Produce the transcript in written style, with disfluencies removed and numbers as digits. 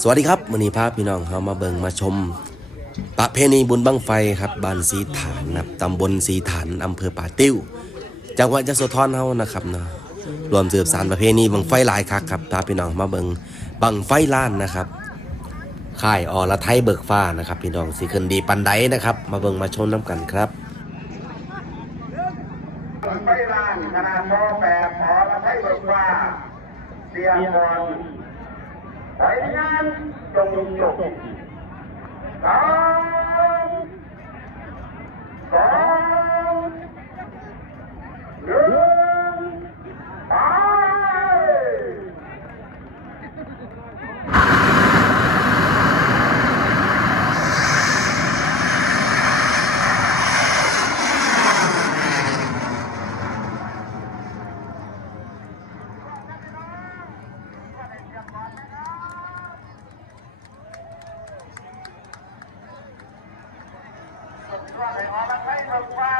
สวัสดีครับมื้อนี้พาพี่น้องเฮามาเบิ่งมาชมประเพณีบุญบั้งไฟครับบ้านสีฐานนะครับตำบลสีฐานอำเภอป่าติ้วจังหวัดยโสธรเฮานะครับเนาะรวมสืบสานประเพณีบั้งไฟหลายคักครับพาพี่น้องมาเบิ่งบั้งไฟล้านนะครับค่ายอรไทยเบิกฟ้านะครับพี่น้องสิขึ้นดีปันใดนะครับมาเบิ่งมาชมน้ำกันครับบั้งไฟล้านคณะม.8 อรไทยเบิกฟ้าเตรียมก่อนไปงานจงจบ3 2 1ไปว่าในอรไทยเบิกฟ้า